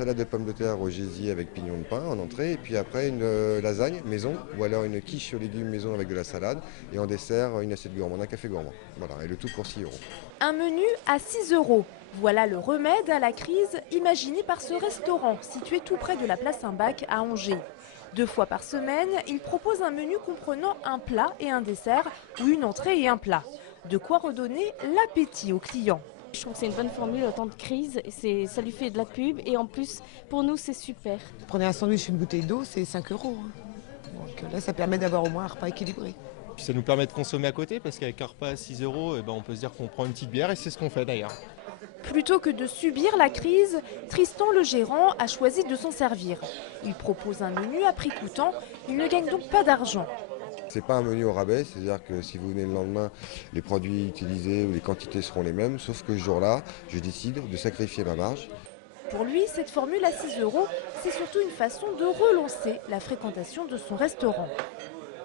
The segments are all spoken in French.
salade de pommes de terre au gésier avec pignon de pain en entrée, et puis après une lasagne maison, ou alors une quiche aux légumes maison avec de la salade, et en dessert une assiette gourmande, un café gourmand. Voilà, et le tout pour 6 €. Un menu à 6 euros. Voilà le remède à la crise imaginé par ce restaurant situé tout près de la place Saint-Bac à Angers. 2 fois par semaine, il propose un menu comprenant un plat et un dessert ou une entrée et un plat. De quoi redonner l'appétit aux clients. Je trouve que c'est une bonne formule au temps de crise, ça lui fait de la pub et en plus pour nous c'est super. Vous prenez un sandwich et une bouteille d'eau, c'est 5 €. Donc là ça permet d'avoir au moins un repas équilibré. Puis ça nous permet de consommer à côté parce qu'avec un repas à 6 €, on peut se dire qu'on prend une petite bière et c'est ce qu'on fait d'ailleurs. Plutôt que de subir la crise, Tristan le gérant a choisi de s'en servir. Il propose un menu à prix coûtant, il ne gagne donc pas d'argent. C'est pas un menu au rabais, c'est-à-dire que si vous venez le lendemain, les produits utilisés ou les quantités seront les mêmes, sauf que ce jour-là, je décide de sacrifier ma marge. Pour lui, cette formule à 6 euros, c'est surtout une façon de relancer la fréquentation de son restaurant.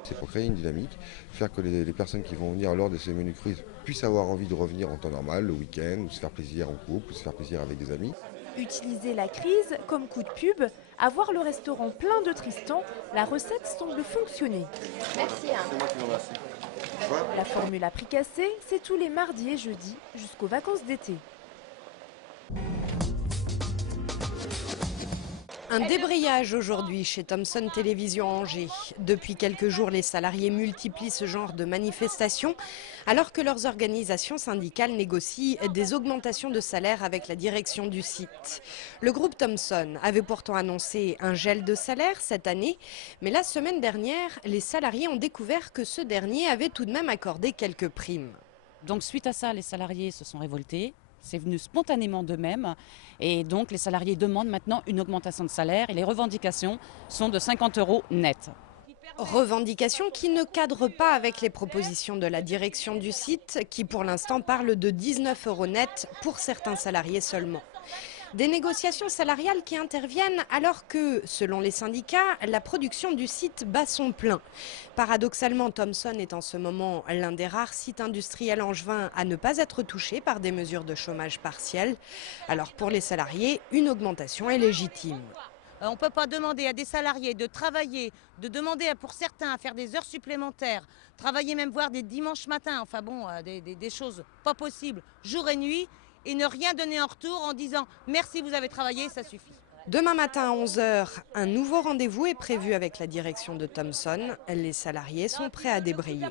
C'est pour créer une dynamique, faire que les personnes qui vont venir lors de ces menus cruise puissent avoir envie de revenir en temps normal, le week-end, ou se faire plaisir en couple, ou se faire plaisir avec des amis. Utiliser la crise comme coup de pub, avoir le restaurant plein de Tristan, la recette semble fonctionner. Merci. La formule à prix cassé, c'est tous les mardis et jeudis jusqu'aux vacances d'été. Un débrayage aujourd'hui chez Thomson Télévision Angers. Depuis quelques jours, les salariés multiplient ce genre de manifestations alors que leurs organisations syndicales négocient des augmentations de salaire avec la direction du site. Le groupe Thomson avait pourtant annoncé un gel de salaire cette année, mais la semaine dernière, les salariés ont découvert que ce dernier avait tout de même accordé quelques primes. Donc suite à ça, les salariés se sont révoltés. C'est venu spontanément d'eux-mêmes et donc les salariés demandent maintenant une augmentation de salaire et les revendications sont de 50 € net. Revendications qui ne cadrent pas avec les propositions de la direction du site qui pour l'instant parle de 19 € net pour certains salariés seulement. Des négociations salariales qui interviennent alors que, selon les syndicats, la production du site bat son plein. Paradoxalement, Thomson est en ce moment l'un des rares sites industriels angevins à ne pas être touché par des mesures de chômage partiel. Alors pour les salariés, une augmentation est légitime. On ne peut pas demander à des salariés de travailler, de demander pour certains à faire des heures supplémentaires, travailler même voire des dimanches matins, enfin bon, des choses pas possibles, jour et nuit, et ne rien donner en retour en disant « merci, vous avez travaillé, ça suffit ». Demain matin à 11 h, un nouveau rendez-vous est prévu avec la direction de Thomson. Les salariés sont prêts à débrayer.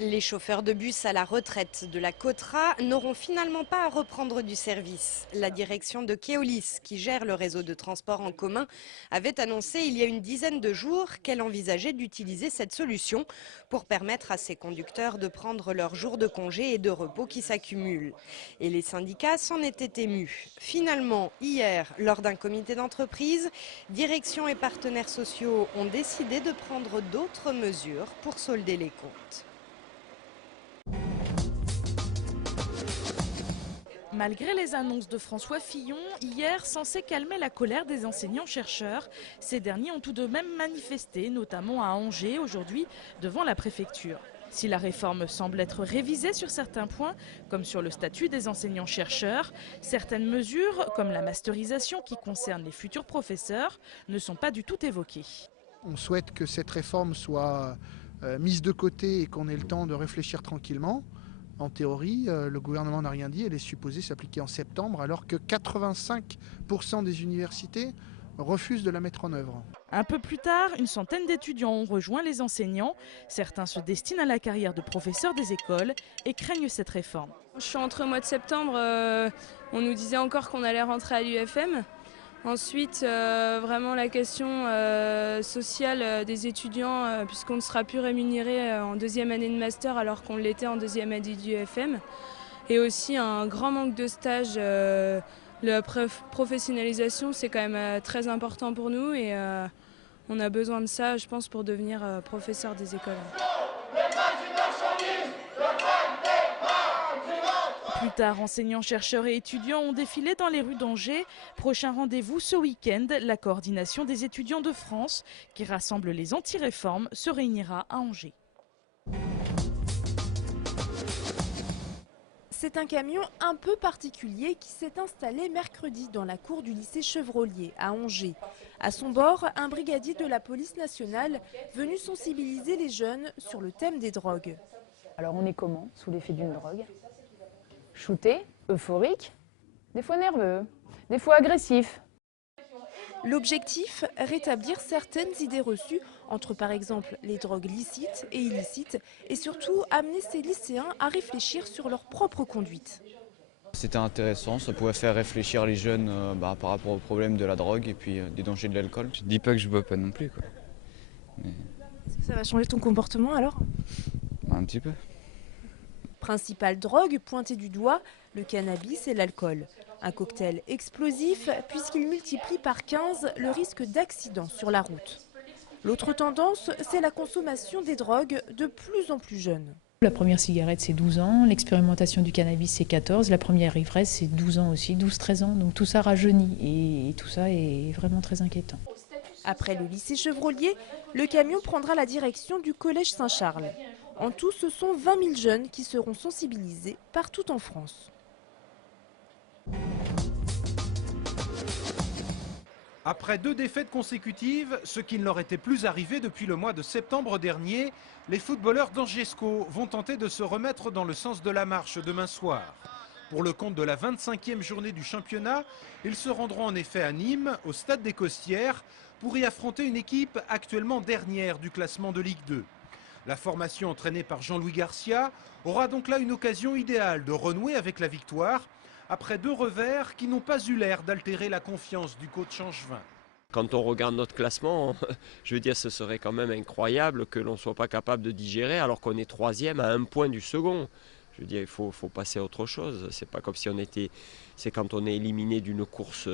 Les chauffeurs de bus à la retraite de la Cotra n'auront finalement pas à reprendre du service. La direction de Keolis, qui gère le réseau de transport en commun, avait annoncé il y a une dizaine de jours qu'elle envisageait d'utiliser cette solution pour permettre à ses conducteurs de prendre leurs jours de congé et de repos qui s'accumulent. Et les syndicats s'en étaient émus. Finalement, hier, lors d'un comité d'entreprise, direction et partenaires sociaux ont décidé de prendre d'autres mesures pour solder les comptes. Malgré les annonces de François Fillon, hier censé calmer la colère des enseignants-chercheurs, ces derniers ont tout de même manifesté, notamment à Angers aujourd'hui, devant la préfecture. Si la réforme semble être révisée sur certains points, comme sur le statut des enseignants-chercheurs, certaines mesures, comme la masterisation qui concerne les futurs professeurs, ne sont pas du tout évoquées. On souhaite que cette réforme soit mise de côté et qu'on ait le temps de réfléchir tranquillement. En théorie, le gouvernement n'a rien dit, elle est supposée s'appliquer en septembre, alors que 85% des universités refusent de la mettre en œuvre. Un peu plus tard, une centaine d'étudiants ont rejoint les enseignants. Certains se destinent à la carrière de professeurs des écoles et craignent cette réforme. Je suis entrée au mois de septembre, on nous disait encore qu'on allait rentrer à l'UFM. Ensuite, vraiment la question sociale des étudiants, puisqu'on ne sera plus rémunéré en deuxième année de master alors qu'on l'était en deuxième année d'UFM. Et aussi un grand manque de stages. La professionnalisation, c'est quand même très important pour nous et on a besoin de ça, je pense, pour devenir professeur des écoles. Plus tard, enseignants, chercheurs et étudiants ont défilé dans les rues d'Angers. Prochain rendez-vous ce week-end, la coordination des étudiants de France, qui rassemble les anti-réformes, se réunira à Angers. C'est un camion un peu particulier qui s'est installé mercredi dans la cour du lycée Chevrollier à Angers. À son bord, un brigadier de la police nationale venu sensibiliser les jeunes sur le thème des drogues. Alors on est comment sous l'effet d'une drogue? Shooté, euphorique, des fois nerveux, des fois agressif. L'objectif, rétablir certaines idées reçues entre par exemple les drogues licites et illicites et surtout amener ces lycéens à réfléchir sur leur propre conduite. C'était intéressant, ça pouvait faire réfléchir les jeunes par rapport au problème de la drogue et puis des dangers de l'alcool. Je dis pas que je bois pas non plus, quoi. Mais... Est-ce que ça va changer ton comportement alors? Un petit peu. Principale drogue pointée du doigt, le cannabis et l'alcool. Un cocktail explosif puisqu'il multiplie par 15 le risque d'accident sur la route. L'autre tendance, c'est la consommation des drogues de plus en plus jeunes. La première cigarette, c'est 12 ans. L'expérimentation du cannabis, c'est 14. La première ivresse, c'est 12 ans aussi, 12-13 ans. Donc tout ça rajeunit et tout ça est vraiment très inquiétant. Après le lycée Chevrollier, le camion prendra la direction du collège Saint-Charles. En tout, ce sont 20 000 jeunes qui seront sensibilisés partout en France. Après 2 défaites consécutives, ce qui ne leur était plus arrivé depuis le mois de septembre dernier, les footballeurs d'Angesco vont tenter de se remettre dans le sens de la marche demain soir. Pour le compte de la 25e journée du championnat, ils se rendront en effet à Nîmes, au stade des Costières, pour y affronter une équipe actuellement dernière du classement de Ligue 2. La formation entraînée par Jean-Louis Garcia aura donc là une occasion idéale de renouer avec la victoire, après 2 revers qui n'ont pas eu l'air d'altérer la confiance du coach Angevin. Quand on regarde notre classement, je veux dire, ce serait quand même incroyable que l'on ne soit pas capable de digérer alors qu'on est 3e à 1 point du second. Je veux dire, il faut passer à autre chose. C'est pas comme si on était... C'est quand on est éliminé d'une course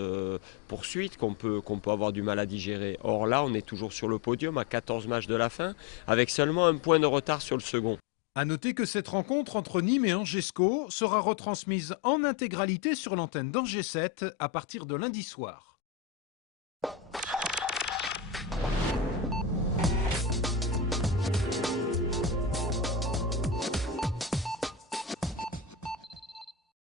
poursuite qu'on peut avoir du mal à digérer. Or là, on est toujours sur le podium à 14 matchs de la fin, avec seulement 1 point de retard sur le second. A noter que cette rencontre entre Nîmes et Angesco sera retransmise en intégralité sur l'antenne d'Angers 7 à partir de lundi soir.